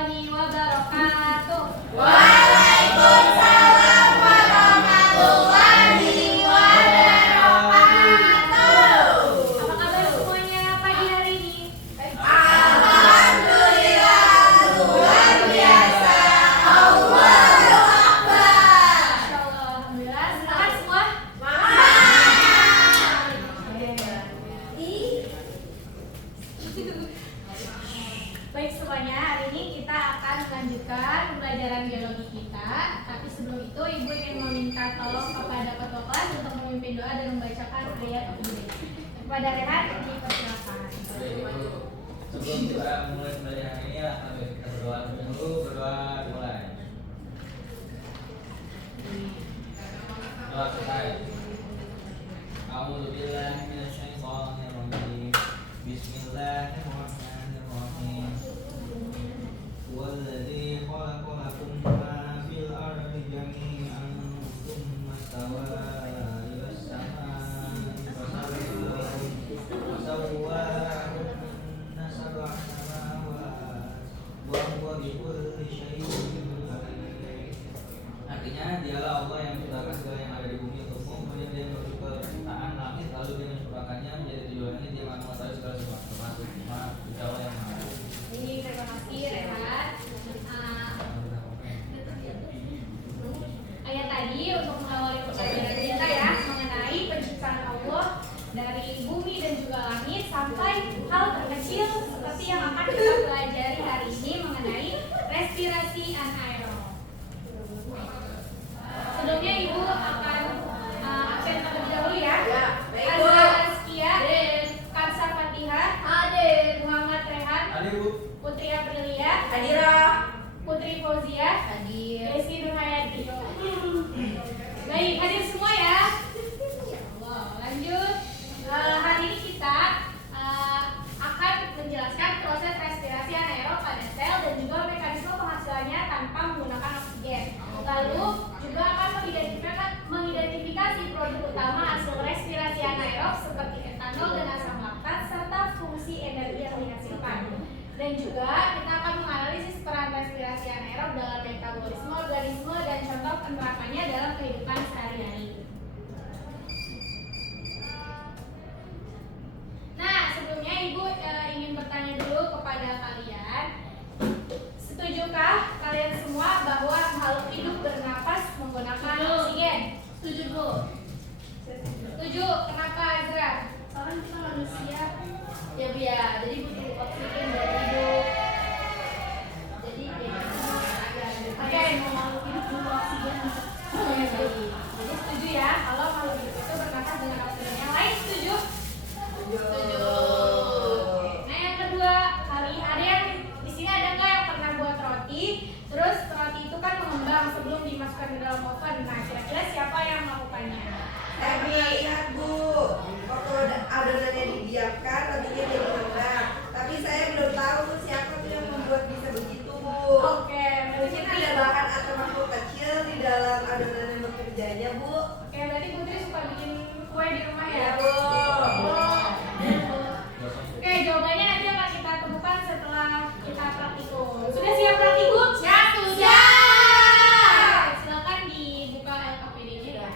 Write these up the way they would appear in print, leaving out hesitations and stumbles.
warahmatullahi wabarakatuh. Waalaikumsalam warahmatullahi wabarakatuh. Apa kabar semuanya pagi hari ini? Alhamdulillah, luar biasa. Allahu Akbar. Insyaallah, alhamdulillah. Semangat semua? Baik semuanya, hari ini kita akan melanjutkan pembelajaran biologi kita. Tapi sebelum itu, Ibu ingin meminta tolong kepada ketua kelas untuk memimpin doa dan membacakan ayat ini. Kepada Rehan, dipersilakan. Sebelum kita mulai pembelajaran ini lah, kita berdoa dulu, dimulai. Doa selesai. A'udzubillahi minasyaitonirrajim. Bismillahirrahmanirrahim. Walladzi khalaqalakum ma fil ardi jami'an tsumma stawa ilas samaa'i fasawwahunna sab'a samawat wa huwa bikulli syai'in alim. Artinya dialah Allah yang menciptakan segala yang ada di bumi untukmu, kemudian dia menuju ke penciptaan langit, lalu dia menciptakannya menjadi tujuannya. Dia maha mengetahui segala sesuatu, termasuk maha Jawa yang maha. Ini terima kasih Rehan. Ayat tadi untuk mengawali pembelajaran kita ya, mengenai penciptaan Allah dari bumi dan juga langit sampai hal terkecil seperti yang akan kita pelajari hari ini mengenai respirasi anaerob. Sebelumnya Ibu akan absen terlebih dahulu ya. Azra Askia, Kansa Fatihah, Muhammad Rehan, Putri Aprilia, Putri Fauzia, Desi Nurhayati. Baik, hadir semua ya. Lanjut. Hari ini kita akan menjelaskan proses respirasi anaerob pada sel dan juga mekanisme penghasilannya tanpa menggunakan oksigen. Lalu juga akan mengidentifikasi produk utama hasil respirasi anaerob seperti etanol dan asam laktat serta fungsi energi yang dihasilkan. Dan juga kita akan menganalisis peran respirasi anaerob dalam metabolisme organisme dan contoh penerapannya dalam kehidupan sehari-hari. Nah, sebelumnya Ibu ingin bertanya dulu kepada kalian. Setujukah kalian semua bahwa makhluk hidup bernapas menggunakan oksigen? Setuju, Bu. Setuju. Kenapa, Azra? Soalnya kita manusia. Ya, Bu ya. Jadi butuh oksigen dari hidup. Jadi ya. Oke, mau makhluk hidup butuh oksigen. Oke, baik. Jadi setuju ya kalau makhluk hidup itu bernapas dengan oksigen. Yang lain setuju? Setuju. Nah, yang kedua, ada yang di sini ada nggak yang pernah buat roti? Terus roti itu kan mengembang sebelum dimasukkan ke dalam oven. Nah, kira-kira siapa yang melakukannya? Saya pernah lihat, Bu, waktu adonannya didiamkan, rotinya jadi lembab. Tapi saya belum tahu tuh siapa tuh yang membuat bisa begitu, Bu. Oke, Mungkin ada bahan atau makhluk kecil di dalam adonan yang bekerjanya, Bu. Oke, berarti Putri suka bikin kue di rumah ya? Ya, Bu. Oke, jawabannya nanti akan kita temukan setelah kita praktikum. Sudah siap praktikum? Ya, sudah. Silakan dibuka LKPD-nya ya.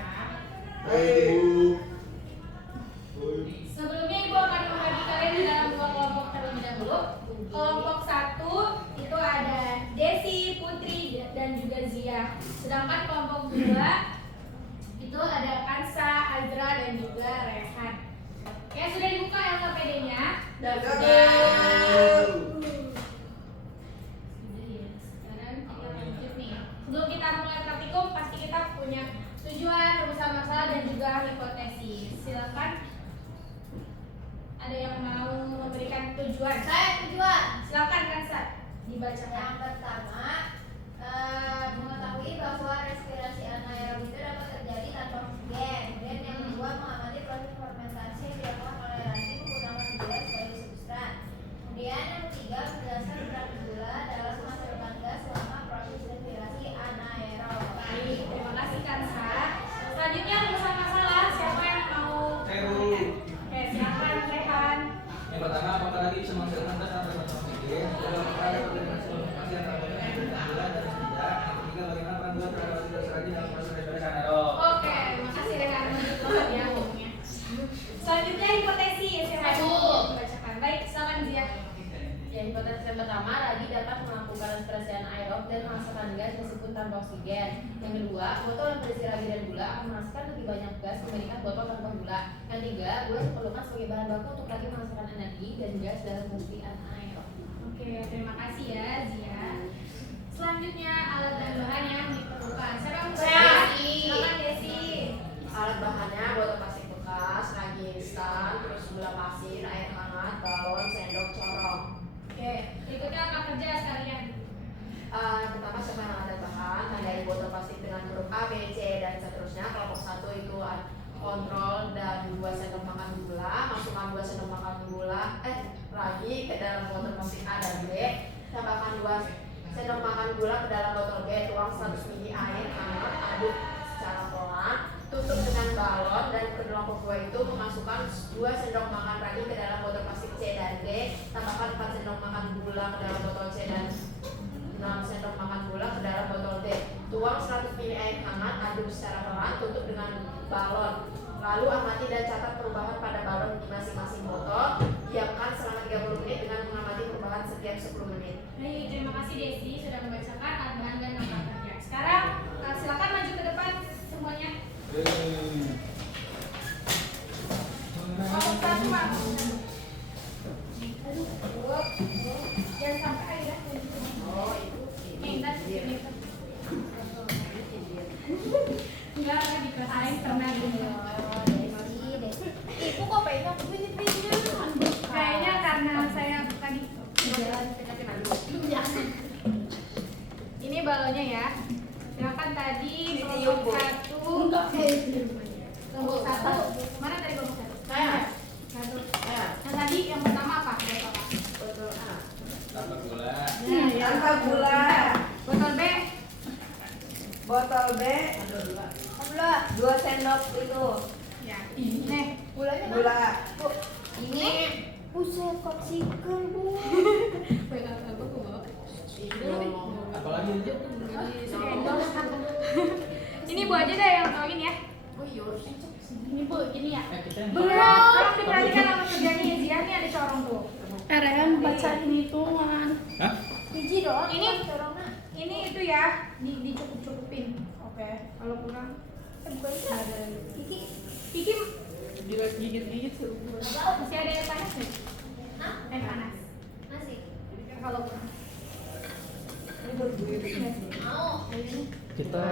Sebelumnya Ibu akan membagi kalian di dalam dua kelompok terlebih dahulu. Kelompok 1 itu ada Desi, Putri, dan juga Zia. Sedangkan kelompok 2 itu ada Kansa, Azra, dan juga Rehan. Oke, sudah dibuka LKPD-nya? Dan Sekarang kita lanjut nih. Sebelum kita mulai praktikum, pasti kita punya tujuan, rumusan masalah, dan juga hipotesis. Silakan. Ada yang mau memberikan tujuan? Saya tujuan. Silakan Kansa, dibacakan. Yang pertama, mengetahui bahwa respirasi anaerob itu dapat terjadi tanpa oksigen. Kemudian yang kedua, mengamati proses fermentasi yang dilakukan oleh ranting menggunakan gula sebagai substrat. Kemudian yang ketiga, menjelaskan peran gula dalam menghasilkan gas selama proses respirasi anaerob. Baik, terima kasih Kansa. Selanjutnya rumusan masalah. Siapa yang mau? Oke, silakan Rehan. Yang pertama, apakah lagi bisa menghasilkan gas atau oksigen? Kedua, apakah ada koordinasi antara dan menghasilkan gas meskipun tanpa oksigen. Yang kedua, botol yang berisi ragi dan gula akan menghasilkan lebih banyak gas dibandingkan botol tanpa gula. Yang tiga, gula diperlukan sebagai bahan baku untuk ragi menghasilkan energi dan gas dalam pemberian air. Oke, terima kasih ya Zia. Selanjutnya alat dan bahan yang diperlukan. Siapa yang mau Saya. berbagi? Silakan Desi. Alat bahannya botol plastik bekas, ragi instan, terus gula pasir, air hangat, galon, sendok, corong. Oke, berikutnya apa kerja sekalian? Pertama siapa yang ada bahan, tandai botol plastik dengan huruf A, B, C, dan seterusnya. Kelompok 1 itu kontrol dan 2 sendok makan gula. Masukkan 2 sendok makan ragi ke dalam botol plastik A dan B. Tambahkan 2 sendok makan gula ke dalam botol B. Tuang 100 ml air hangat, aduk secara pelan. Tutup dengan balon dan ke kelompok 2 itu memasukkan 2 sendok makan ragi ke dalam botol plastik C dan D. Tambahkan 4 sendok makan gula ke dalam botol C dan 6 sendok makan gula ke dalam botol D. Tuang 100 ml air hangat, aduk secara pelan, tutup dengan balon. Lalu amati dan catat perubahan pada balon di masing-masing botol. Diamkan selama 30 menit dengan mengamati perubahan setiap 10 menit. Baik, terima kasih Desi sudah membacakan alat bahan dan nama kerja. Sekarang silakan maju ke depan semuanya. Kelompok 1 Pak. Jangan sampai airnya. Oh, itu Minta ini. Enggak, di kelas lain pernah gitu. Ibu kok pengen aku pilih-pilihnya? Kayaknya karena saya tadi ini balonnya ya. Silakan tadi kelompok 1. Kelompok 1. Mana tadi kelompok 1? Saya. Satu. Ya, Yang tadi yang pertama apa? Botol A. botol A. Tanpa gula. Tanpa gula. Botol B. Botol B Gula. 2 sendok itu Ya. Nih. Gulanya mana? gula. Bu, ini buset popsicle, Bu. Pegang aku bawa. Apalagi Ini Bu aja deh yang tauin ya. Oh, iya. Ini Bu, gini ya. kita yang Berat. Tolong diperhatikan sama kerjanya ya. Zia nih ada corong tuh. Keren bacain hitungan. Hah? Biji doang. Ini- corongnya. Ini itu ya, dicukup-cukupin. Oke. Kalau kurang Bukan ada. Iki. Iki Gigit-gigit suruh. masih ada air panas nggak? Hah? Air panas. Nasi. Kalau kurang. Mau. kita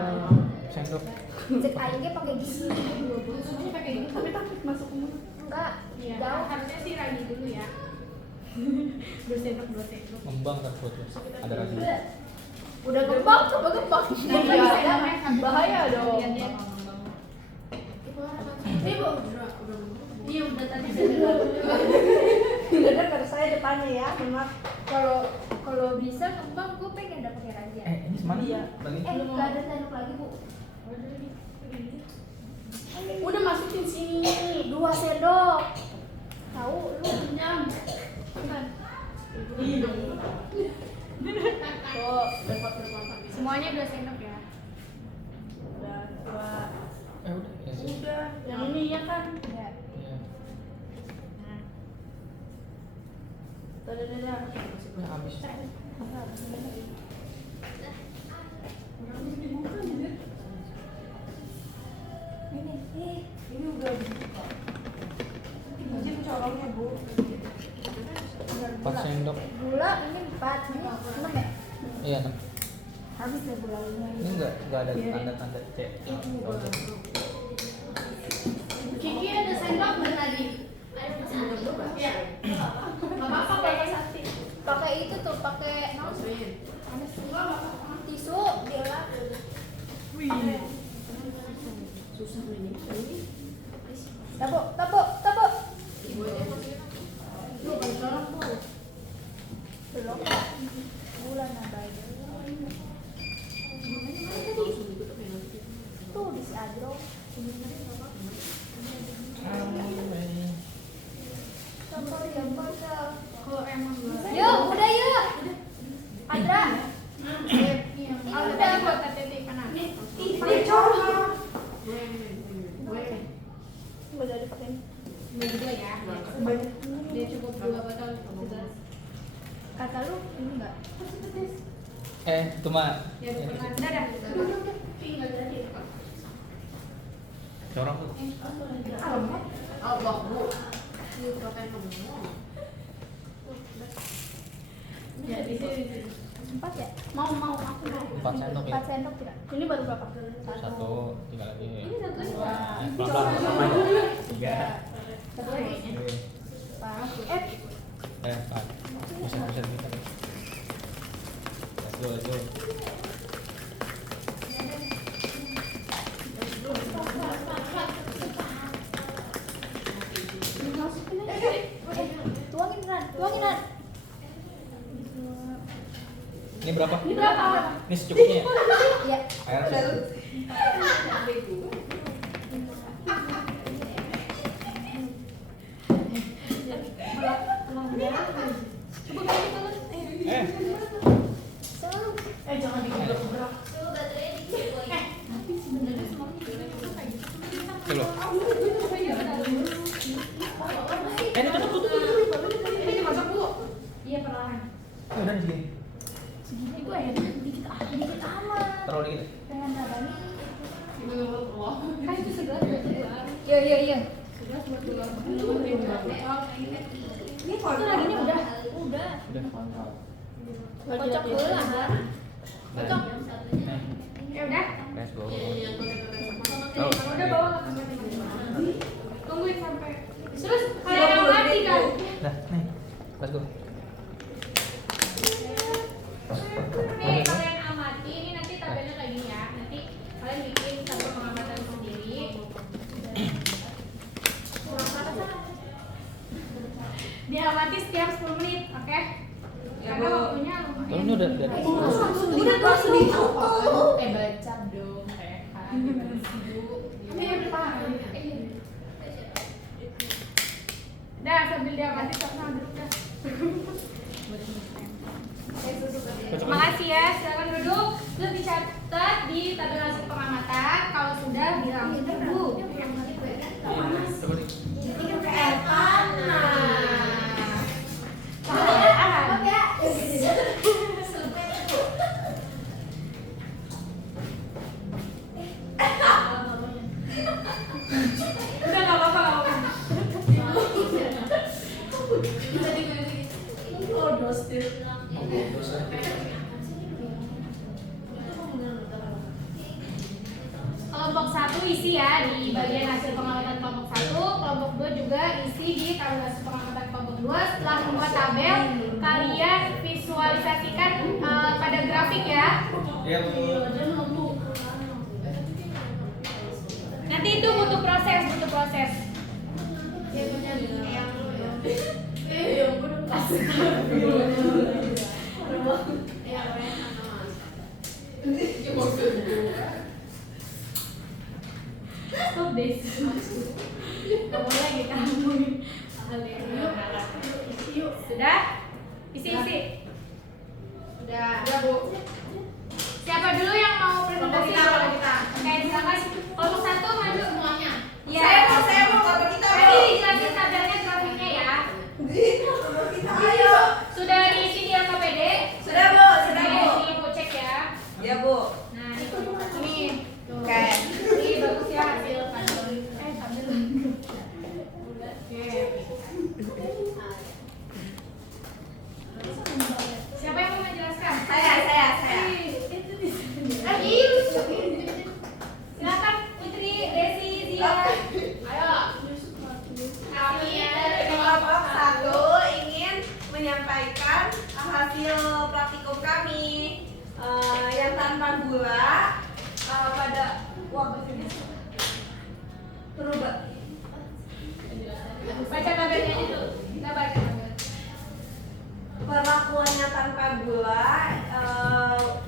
sendok. Cek airnya pakai gigi. Semuanya pakai gitu. Tapi takut masuk ke mulut. Enggak. Iya. Jauh. Harusnya sih ragi dulu ya. 2 sendok. Ngembang takut ada lagi. Udah gembang, coba gembang. Bahaya dong. Ini Bu. Iya udah tadi Udah dekat saya depannya ya, memang. Kalau bisa gembang, gue pengen ada pakai raja. Ini semana ya? Bagi. Nggak ada sendok lagi, Bu. Udah masukin sini. 2 sendok. Tahu lu kenyang. Tuh, dapat bermanfaat. semuanya 2 sendok ya. Udah, dua. Udah. Ya sih. Udah, yang ini ya kan? Ya. Iya. Dadah. Udah habis. Ini udah dibuka. Ini corongnya, Bu. 4 sendok. Gula ini 4, ini 6 ya? Iya, 6. Habis deh gulanya. Ini enggak ada tanda-tanda C. Kiki ada sendok nggak tadi? Iya. Nggak apa-apa pakai sakti. Pakai itu tuh, pakai tisu dilap. Tabuk. Belum. Gula nambahin. Tuh di si Adro. Kalau emang nggak. Yuk, udah yuk. Adra. Iya. Ini Udah udah. buat titik kanan. Ini corong. Udah dipakai. Ini juga ya. Dia cukup 2 botol 11. Kata lu ini enggak? Itu mah. Ya pernah. Dadah. Duduk. Tinggal tadi. Corong tuh. Allah bu. Ini protein ngomong. Ya di sini. 4 ya? Mau aku mau. 4 sendok ya. 4 sendok tidak? Ini baru berapa? 1, 3 lagi. Ini 1 Dua. Pelan-pelan sama aja. 3. 1 lagi. Pak. Bisa kita. Let's go. Tuangin Ran. Ini berapa? Ini berapa? Ini secukupnya ya? Ya. Air secukupnya. Coba kasih turun. Jangan digebrak-gebrak. Coba baterainya dikit lagi. Tapi sebenarnya semuanya itu kayak gitu. Coba. Ini tutup. Ini dimasak dulu. Iya perlahan. Udah segini. Segini gue ya dikit amat. Taruh dikit. Pengen tambahin. Kan itu segelas buat dua. Iya. Segelas buat dua. Ini Itu lagi ini udah. Udah. Kocok dulu lah. Kocok. Ya udah. Let's go. Kalau udah bawa ke kamar tungguin sampai. Terus kalau yang mati kan. Nah, nih. Let's go. Nih kalian amati ini nanti tabelnya kayak gini ya. Nanti kalian bikin satu pengamatan sendiri. Diamati setiap 10 menit, oke? Ya, Karena Bu. waktunya Kalau ini udah langsung ditutup. Baca dong Dah sambil diamati sama dah. Makasih ya, silakan duduk. Terus dicatat di tabel hasil pengamatan. Kalau sudah bilang tunggu. Udah nggak apa-apa. Oh dostir. Kelompok 1 isi ya di bagian hasil pengamatan kelompok 1, kelompok 2 juga isi di tabel hasil pengamatan kelompok 2. Setelah membuat tabel, kalian visualisasikan pada grafik ya. Iya, Bu. Nanti itu butuh proses. Stop deh. Gak boleh kita ngomongin hal yang yuk. Sudah? Isi. Udah Bu. Siapa dulu yang mau presentasi? Kita. Oke, silakan. Kelompok 1 maju semuanya. Iya. Saya mau kalau kita Tadi dijelasin tabelnya grafiknya ya. Ayo. Sudah diisi di LKPD? Sudah, Bu. Ini Bu cek ya. Ya, Bu. Nah, ini. Oke. Ini bagus ya hasil tabel. Tabel. Oke. Siapa yang mau menjelaskan? Saya. Silakan Putri, Desi, Zia. Ayo. Kami dari kelompok 1 ingin menyampaikan hasil praktikum kami yang tanpa gula pada berubah. Baca tabelnya itu. Kita baca tabel. Perlakuannya tanpa gula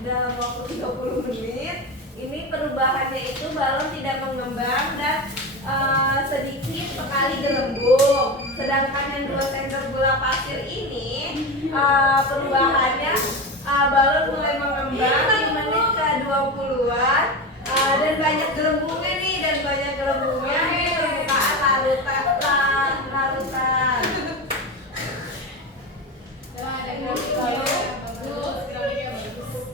dalam waktu 30 menit. Ini perubahannya itu balon tidak mengembang dan sedikit sekali gelembung. Sedangkan yang 2 sendok gula pasir ini perubahannya balon mulai mengembang di menit ke 20-an dan banyak gelembungnya nih di permukaan larutan. Ada grafik bagus, grafiknya bagus.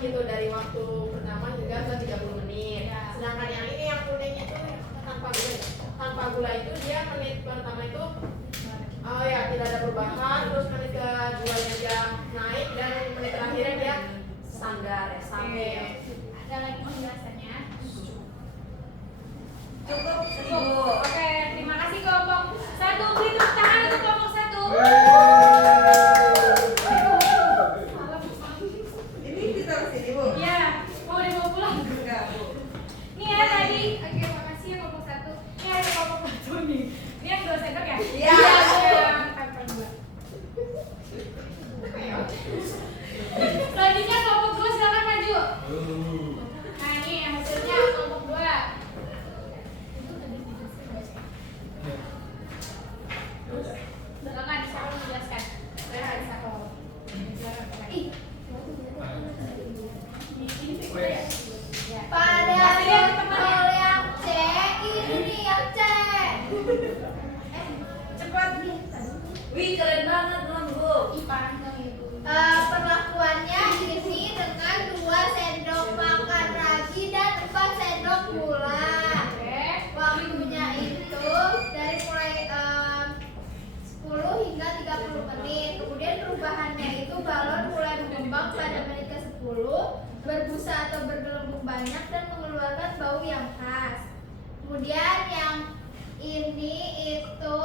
gitu dari waktu pertama hingga ke 30 menit. Ya. Sedangkan yang ini yang kuning itu tanpa gula itu dia menit pertama itu ya tidak ada perubahan, terus menit keduanya dia naik dan menit terakhirnya dia standar ya stabil. Ada lagi penjelasannya? Cukup Cukup. 1000. Oke, terima kasih kelompok 1. Beri tepuk tangan untuk kelompok 1. Ini ditaruh sini, Bu. Iya, mau dibawa pulang. Enggak, Bu. Nih ya tadi, oke makasih ya kelompok 1. Ini ada kelompok 1 nih. Ini yang 2 sendok ya? Iya. Yang tanpa gula. Selanjutnya kelompok 2 silakan maju. Nah ini hasilnya kelompok 2. Silakan siapa yang menjelaskan? Saya Aisyah kalau. Ih. Ya. Pada Hasilnya teman ya. kontrol yang C, ini yang C. Cepat. Wih, keren banget belum, Bu? Ih parah dong itu. Perlakuannya ini dengan 2 sendok makan ragi dan 4 sendok gula. Oke. Waktunya itu dari mulai 10 hingga 30 menit. Kemudian perubahannya itu balon mulai mengembang pada menit ke-10, berbusa atau bergelembung banyak dan mengeluarkan bau yang khas. Kemudian yang ini itu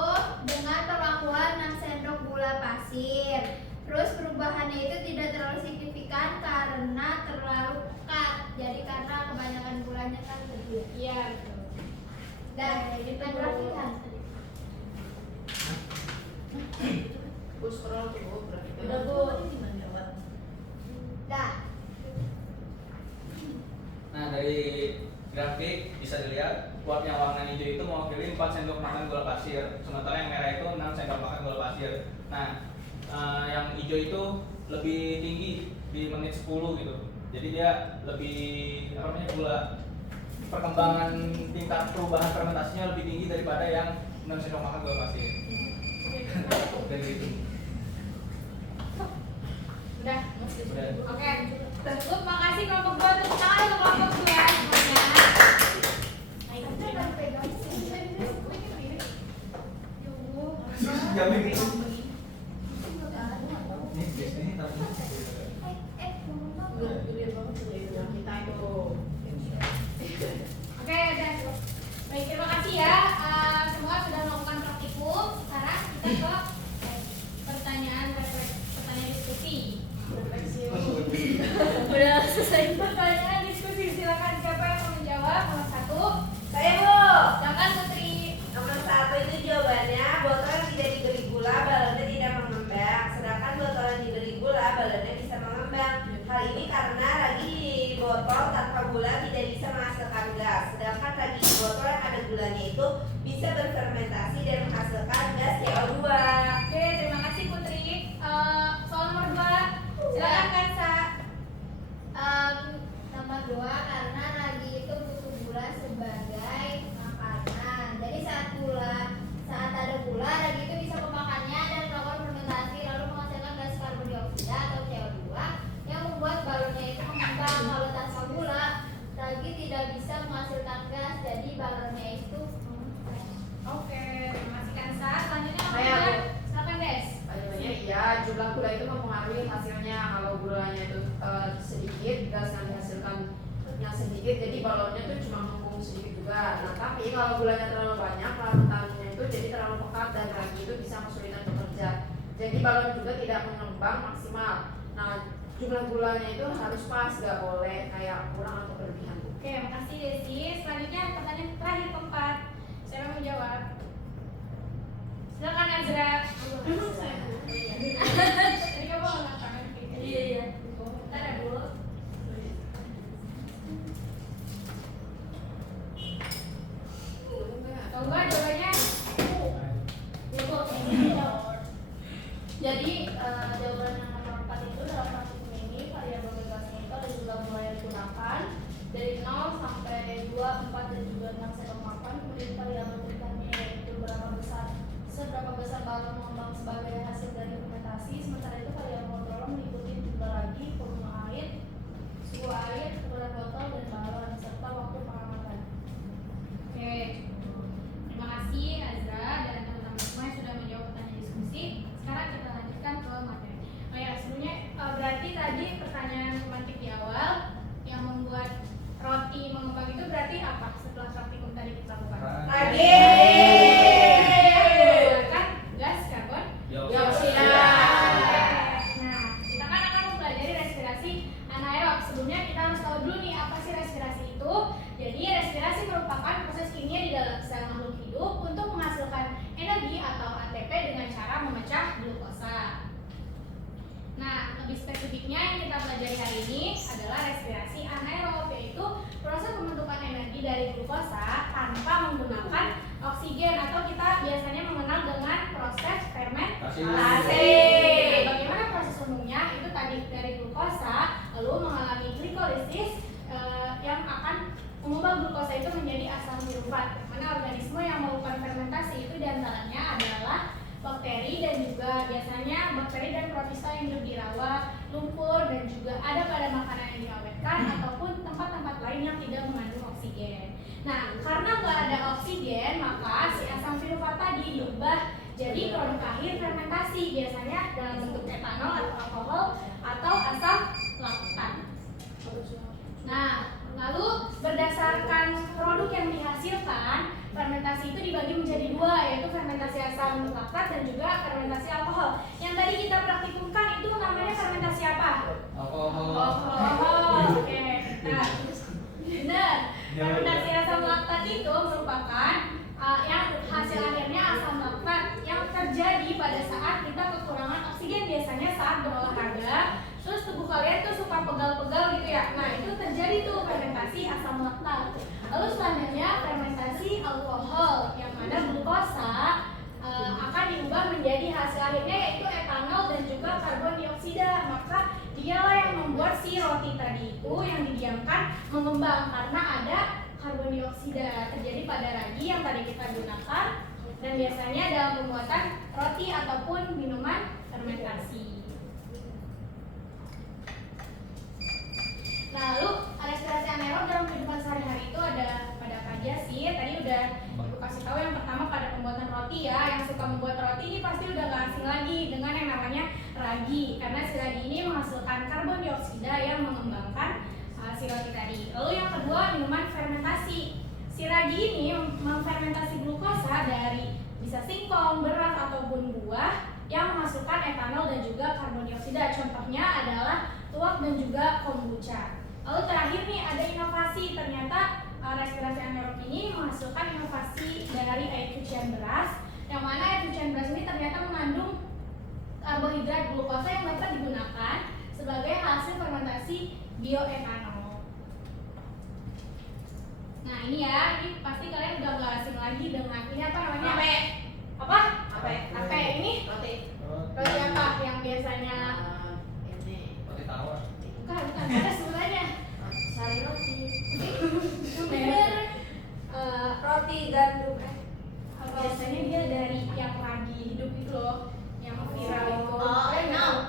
dengan perlakuan 6 sendok gula pasir. Terus perubahannya itu tidak terlalu signifikan karena terlalu pekat. Jadi karena kebanyakan gulanya kan kecil. Iya betul. Dan kita perhatikan. Bu scroll tuh Bu, berarti. Udah, Bu. Dah. Nah, dari grafik bisa dilihat buat yang warna hijau itu mewakili 4 sendok makan gula pasir, sementara yang merah itu 6 sendok makan gula pasir. Nah, yang hijau itu lebih tinggi di menit 10 gitu. Jadi dia lebih apa namanya gula perkembangan tingkat perubahan fermentasinya lebih tinggi daripada yang 6 sendok makan gula pasir. Dan gitu. Udah. Udah. Oke. Cukup. Makasih kelompok 2. Tepuk tangan untuk kelompok 2 semuanya. Jamin gitu. Ini biasanya tapi Gede banget tuh yang kita itu. Oke, udah. Baik, terima kasih ya. Semua sudah melakukan praktikum. Sekarang kita ke pertanyaan diskusi. Udah selesai. Pertanyaan diskusi, silakan siapa yang mau menjawab? Nomor 1. Saya, Bu. Silakan Putri. Nomor 1 itu jawabannya botol yang tidak diberi gula balonnya tidak mengembang, sedangkan botol yang diberi gula balonnya bisa mengembang. Hal ini karena ragi di botol tanpa gula tidak bisa menghasilkan gas, sedangkan ragi di botol yang ada gulanya itu bisa berfermentasi dan menghasilkan gas CO2. Oke, terima kasih Putri. Soal nomor 2. Silakan Kansa. Nomor 2 karena ragi itu butuh gula sebagai makanan. Jadi saat ada gula, ragi itu bisa memakannya dan melakukan fermentasi lalu menghasilkan gas karbon dioksida atau CO2 yang membuat balonnya itu mengembang. Kalau tanpa gula, ragi tidak bisa menghasilkan gas, jadi balonnya itu Oke, terima kasih Kansa. Selanjutnya nomor Saya, 2. Bu. Silakan Des. Jawabannya iya, jumlah gula itu mempengaruhi hasilnya. Kalau gulanya itu sedikit, gas yang dihasilkan yang sedikit, jadi balonnya itu cuma mengembung sedikit juga. Nah, tapi kalau gulanya terlalu banyak, larutannya itu jadi terlalu pekat dan ragi itu bisa kesulitan bekerja. Jadi balon juga tidak mengembang maksimal. Nah, jumlah gulanya itu harus pas, nggak boleh kayak kurang atau berlebihan. Oke, makasih Desi. Selanjutnya pertanyaan terakhir keempat. Siapa yang menjawab? Silakan Azra. Jadi kamu angkat tangan. Iya. Bentar ya, Bu. Tahu nggak jawabannya? Jadi jawaban yang nomor 4 itu dalam praktikum ini variabel bebasnya itu ada juga mulai digunakan dari 0 sampai 2, 4 dan juga 6 sendok makan. Kemudian variabel berikannya yaitu seberapa besar balon mengembang sebagai hasil dari fermentasi. Sementara itu variabel kontrol mengikuti jumlah ragi, volume air, satunya yang kita pelajari hari ini adalah respirasi anaerob, yaitu proses pembentukan energi dari glukosa tanpa menggunakan oksigen atau kita biasanya mengenal dengan proses fermentasi. Nah, bagaimana proses umumnya? Itu tadi dari glukosa lalu mengalami glikolisis yang akan mengubah glukosa itu menjadi asam pirufat. Mana organisme yang melakukan fermentasi itu diantaranya adalah bakteri dan juga biasanya bakteri dan protista yang hidup di rawa, lumpur, dan juga ada pada makanan yang diawetkan ataupun tempat-tempat lain yang tidak mengandung oksigen. Nah, karena nggak ada oksigen, maka si asam pirufat tadi diubah jadi produk akhir fermentasi, biasanya dalam bentuk etanol atau alkohol atau asam laktat. Nah, lalu berdasarkan produk yang dihasilkan, fermentasi itu dibagi menjadi dua, yaitu fermentasi asam laktat dan juga fermentasi alkohol. Yang tadi kita praktikumkan itu namanya fermentasi apa? Alkohol. Oke. Nah, benar. Fermentasi asam laktat itu merupakan yang hasil akhirnya asam laktat yang terjadi pada saat kita kekurangan oksigen, biasanya saat berolahraga. Terus tubuh kalian tuh suka pegal-pegal gitu ya. Nah, itu terjadi tuh fermentasi asam laktat. Lalu selanjutnya fermentasi alkohol, yang mana glukosa akan diubah menjadi hasil akhirnya yaitu etanol dan juga karbon dioksida. Maka dialah yang membuat si roti tadi itu yang didiamkan mengembang karena ada karbon dioksida terjadi pada ragi yang tadi kita gunakan dan biasanya dalam pembuatan roti ataupun minuman fermentasi. Nah, lalu respirasi anaerob dalam kehidupan sehari-hari itu ada pada apa aja sih? Tadi udah aku kasih tahu yang pertama pada pembuatan roti ya. Yang suka membuat roti ini pasti udah gak asing lagi dengan yang namanya ragi, karena si ragi ini menghasilkan karbon dioksida yang mengembangkan si roti tadi. Lalu yang kedua, minuman fermentasi. Si ragi ini memfermentasi glukosa dari bisa singkong, beras ataupun buah yang menghasilkan etanol dan juga karbon dioksida. Contohnya adalah tuak dan juga kombucha. Lalu terakhir nih ada inovasi, ternyata respirasi anaerob ini menghasilkan inovasi dari air cucian beras, yang mana air cucian beras ini ternyata mengandung karbohidrat glukosa yang dapat digunakan sebagai hasil fermentasi bioetanol. Nah ini ya, ini pasti kalian udah gak asing lagi dengan ini apa namanya? Apa? Ape ini? Roti apa yang biasanya? Roti tawar. Bukan, ada sebenarnya. Sari roti. Bener. Roti gandum. Biasanya dia dari yang ragi hidup itu loh, yang viral itu.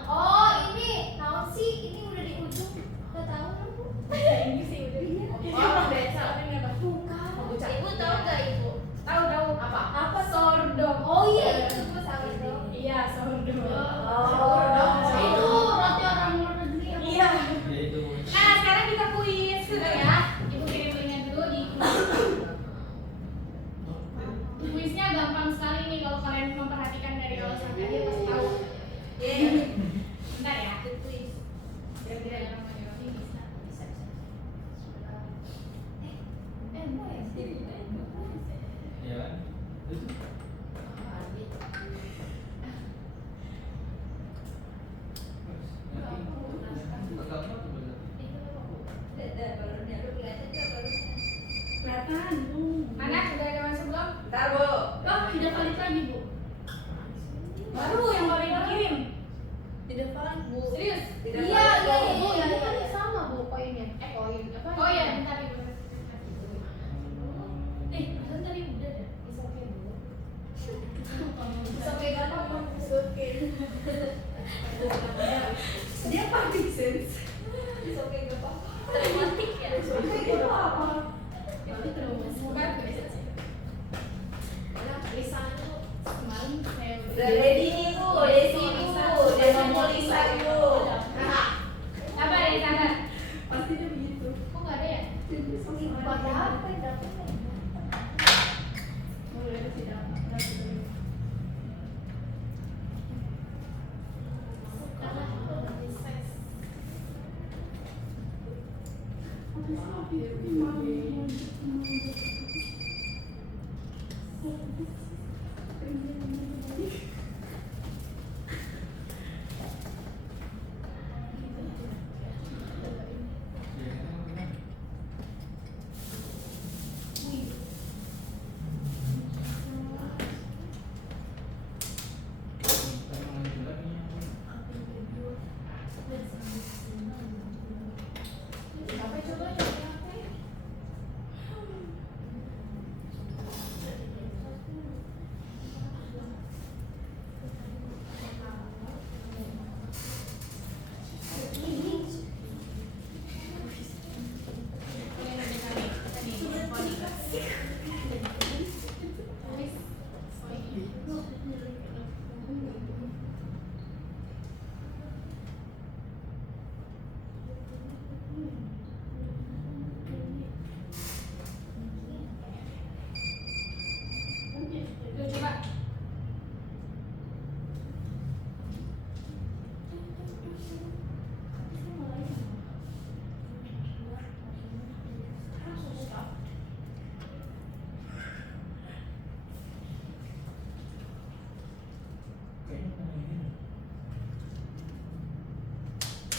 Oh, ini tahu sih, ini udah di ujung. Udah tahu kan, Bu? Ini sih udah. Oh, beca. Bukan. Kombucha. Ibu tahu gak Ibu? Tahu. Apa? Sourdough. Oh iya, itu Bu sourdough. Iya, sourdough. Itu roti orang luar negeri. Iya. Ya itu. Nah, sekarang kita kuis ya. Ibu kirim linknya dulu di kuisnya gampang sekali nih kalau kalian memperhatikan dari awal sampai akhir pasti tahu. Bentar ya. Kuis. Kira-kira yang namanya ini bisa. Mau ya? Iya kan? Itu. Mana sudah ada masuk belum? Ntar, Bu. Oh, tidak valid lagi, Bu. Baru yang baru dikirim. Tidak valid, Bu. Serius? Tidak Iya, valid. Bu. Ini kan sama, Bu, poinnya. Poin apa? Oh iya, bentar Ibu. Kan tadi udah deh. It's okay, Bu. Sampai gampang. Dia public sense. Sampai gampang. Traumatik ya. Itu apa? Itu traumatik. Bukan bisa sih. Mana tulisan itu? Semalam saya Udah ready nih, Bu. Desi, Bu. Desi mau lisan, Bu. Apa dari sana? Pasti dia begitu. Kok nggak ada ya? Buat apa ya? Boleh ada tidak?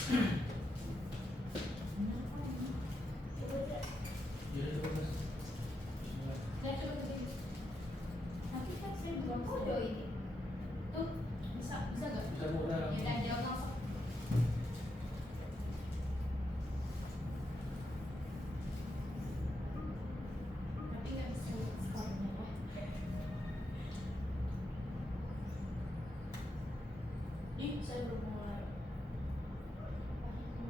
Jadi coba Mas. Ya coba begini. Tapi kan saya belum kode ini. Tuh bisa gak? Bisa Bu, udah. Ya udah jawab langsung. Tapi nggak bisa lihat skornya ya. Ih, saya belum mulai.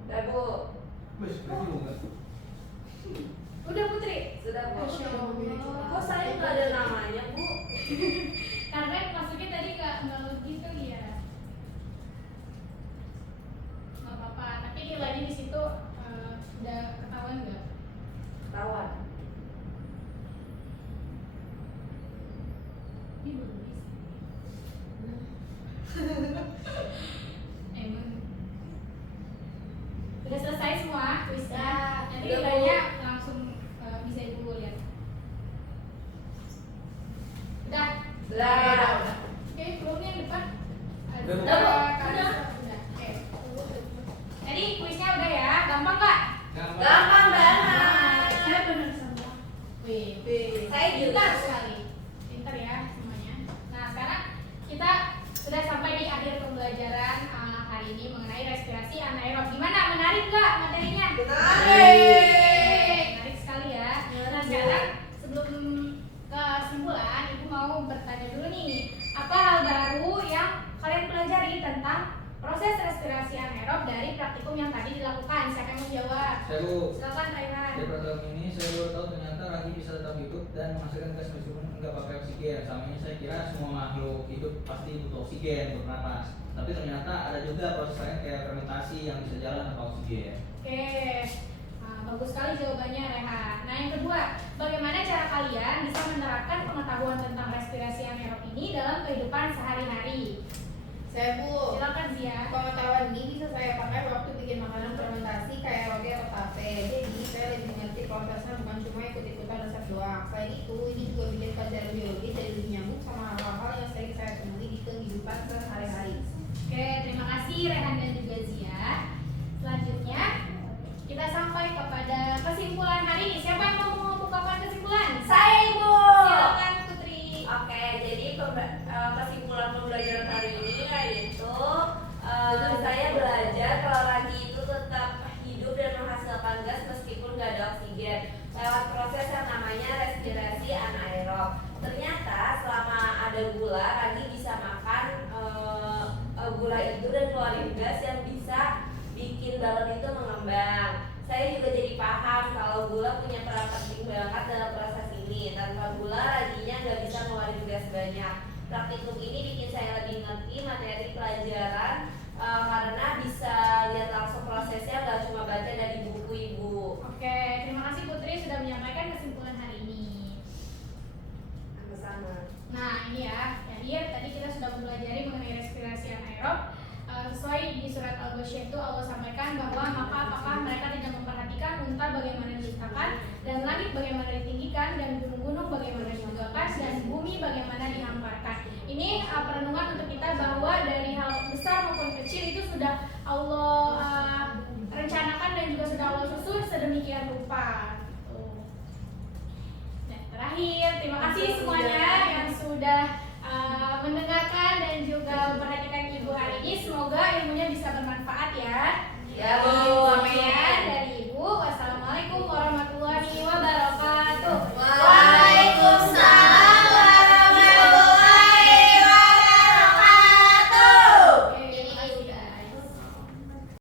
Udah Bu, Wes, berarti Bu enggak? Udah Putri. sudah Bu. Masya Allah. Kok saya nggak ada namanya Bu? Karena masuknya tadi nggak gitu ya. Nggak apa-apa. Tapi nilainya di situ udah ketahuan nggak? Ketahuan. Ini belum bisa. Emang. Udah selesai semua kuisnya. Nanti Udah, Bu. nilainya langsung bisa Ibu lihat. Udah. Udah. Oke, belum yang depan. Udah, Bu. Udah. Oke. Jadi kuisnya udah ya, gampang nggak? Gampang banget. Saya benar semua. Wih, Saya juga. pintar sekali. Pintar ya semuanya. Nah, sekarang kita sudah sampai di akhir pembelajaran hari ini mengenai respirasi anaerob. Gimana? Menarik nggak materinya? Menarik sekali ya. Nah, sekarang sebelum ke kesimpulan, Ibu mau bertanya dulu nih, apa hal baru yang kalian pelajari tentang proses respirasi anaerob dari praktikum yang tadi dilakukan? Siapa yang mau jawab? Saya Bu. Silakan Raihan. Dari program ini saya baru tahu ternyata ragi bisa tetap hidup dan menghasilkan gas meskipun nggak pakai oksigen. Selama ini saya kira semua makhluk hidup pasti butuh oksigen untuk bernapas. Tapi ternyata ada juga proses lain kayak fermentasi yang bisa jalan tanpa oksigen. Oke, nah, bagus sekali jawabannya Rehan. Nah yang kedua, bagaimana cara kalian bisa menerapkan pengetahuan tentang respirasi anaerob ini dalam kehidupan sehari-hari? Saya Bu, Silakan Zia. pengetahuan ini bisa saya pakai waktu bikin makanan fermentasi kayak roti atau tape. Jadi saya lebih mengerti prosesnya, bukan cuma ikut-ikutan resep doang. Selain itu, ini juga bikin pelajaran biologi jadi lebih nyambung sama hal-hal yang sering saya temui di kehidupan sehari-hari. Oke, terima kasih Rehan dan juga Zia. Selanjutnya, kita sampai kepada kesimpulan hari ini. Siapa yang mau membukakan kesimpulan? Saya Ibu. Silakan Putri. Oke, jadi kesimpulan pembelajaran hari ini yaitu saya belajar kalau ragi itu tetap hidup dan menghasilkan gas meskipun nggak ada oksigen lewat proses yang namanya respirasi anaerob. Ternyata selama ada gula, ragi bisa makan gula itu dan keluarin gas yang bisa bikin balon itu mengembang. Saya juga jadi paham kalau gula punya peran penting banget dalam proses ini. Tanpa gula raginya nggak bisa ngeluarin gas banyak. Praktikum ini bikin saya lebih ngerti materi pelajaran karena bisa lihat langsung prosesnya, nggak cuma baca dari buku Ibu. Oke, terima kasih Putri sudah menyampaikan kesimpulan hari ini. Sama-sama. Nah ini ya, jadi tadi kita sudah mempelajari mengenai respirasi anaerob. Sesuai di surat Al-Ghasyiyah itu Allah sampaikan bahwa maka apakah mereka tidak memperhatikan unta bagaimana diciptakan, dan langit bagaimana ditinggikan, dan gunung-gunung bagaimana ditegakkan, dan bumi bagaimana dihamparkan. Ini perenungan untuk kita bahwa dari hal besar maupun kecil itu sudah Allah rencanakan dan juga sudah Allah susun sedemikian rupa. Nah, terakhir, terima kasih semuanya yang sudah mendengarkan dan juga memperhatikan Ibu hari ini. Semoga ilmunya bisa bermanfaat ya. Ya Bu.